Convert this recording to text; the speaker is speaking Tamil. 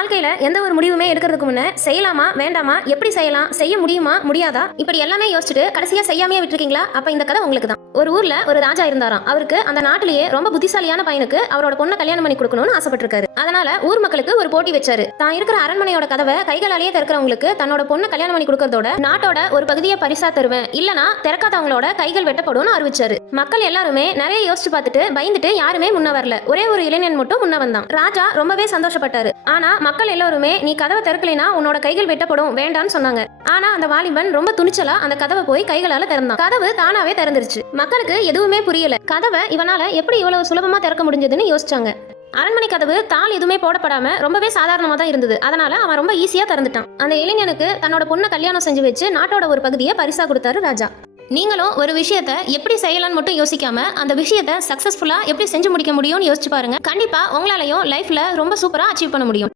வாழ்க்கையில எந்த ஒரு முடிவுமே எடுக்கிறதுக்கு முன்ன செய்யலாமா வேண்டாமா, எப்படி செய்யலாம், செய்ய முடியுமா முடியாதா, இப்படி எல்லாமே யோசிச்சுட்டு கடைசியா செய்யாமையே விட்டுருக்கீங்களா? அப்ப இந்த கதை உங்களுக்கு தான். ஒரு ஊர்ல ஒரு ராஜா இருந்தாராம். அவருக்கு அந்த நாட்டிலேயே ரொம்ப புத்திசாலியான பையனுக்கு அவரோட பொண்ணை கல்யாணம் பண்ணி கொடுக்கணும்னு ஆசைப்பட்டிருக்காரு. அதனால ஊர் மக்களுக்கு ஒரு போட்டி வச்சாரு. தான் இருக்கிற அரண்மனையோட கதவை கைகளாலேயே திறக்கிறவங்களுக்கு தன்னோட பொண்ணை கல்யாணம் பண்ணி கொடுக்கறதோட நாட்டோட ஒரு பகுதியை பரிசா தருவேன், இல்லனா திறக்காதவங்களோட கைகள் வெட்டப்படும்னு அறிவிச்சாரு. மக்கள் எல்லாருமே நிறைய யோசிச்சு பார்த்துட்டு பயந்துட்டு யாருமே முன்ன வரல. ஒரே ஒரு இளைஞன் மட்டும் முன்ன வந்தான். ராஜா ரொம்பவே சந்தோஷப்பட்டாரு. ஆனா மக்கள் எல்லாருமே நீ கதவை திறக்கலைனா உன்னோட கைகள் வெட்டப்படும் வேண்டான்னு சொன்னாங்க. ஆனா அந்த வாலிபன் ரொம்ப துணிச்சலா அந்த கதவை போய் கைகளால திறந்தான். கதவு தானாவே திறந்துருச்சு. மக்களுக்கு எதுவுமே புரியல. கதவை இவனால எப்படி இவ்வளவு சுலபமா திறக்க முடிஞ்சதுன்னு யோசிச்சாங்க. அரண்மனை கதவு தாள் எதுவுமே போடப்படாம ரொம்பவே சாதாரணமா தான் இருந்தது. அதனால அவன் ரொம்ப ஈஸியா திறந்துட்டான். அந்த இளைஞனுக்கு தன்னோட பொண்ணை கல்யாணம் செஞ்சு வச்சு நாட்டோட ஒரு பகுதியை பரிசா கொடுத்தாரு ராஜா. நீங்களும் ஒரு விஷயத்த எப்படி செய்யலாம்னு மட்டும் யோசிக்காம அந்த விஷயத்த சக்சஸ்ஃபுல்லா எப்படி செஞ்சு முடிக்க முடியும்னு யோசிச்சு பாருங்க. கண்டிப்பா உங்களாலையும் லைஃப்ல ரொம்ப சூப்பரா அச்சீவ் பண்ண முடியும்.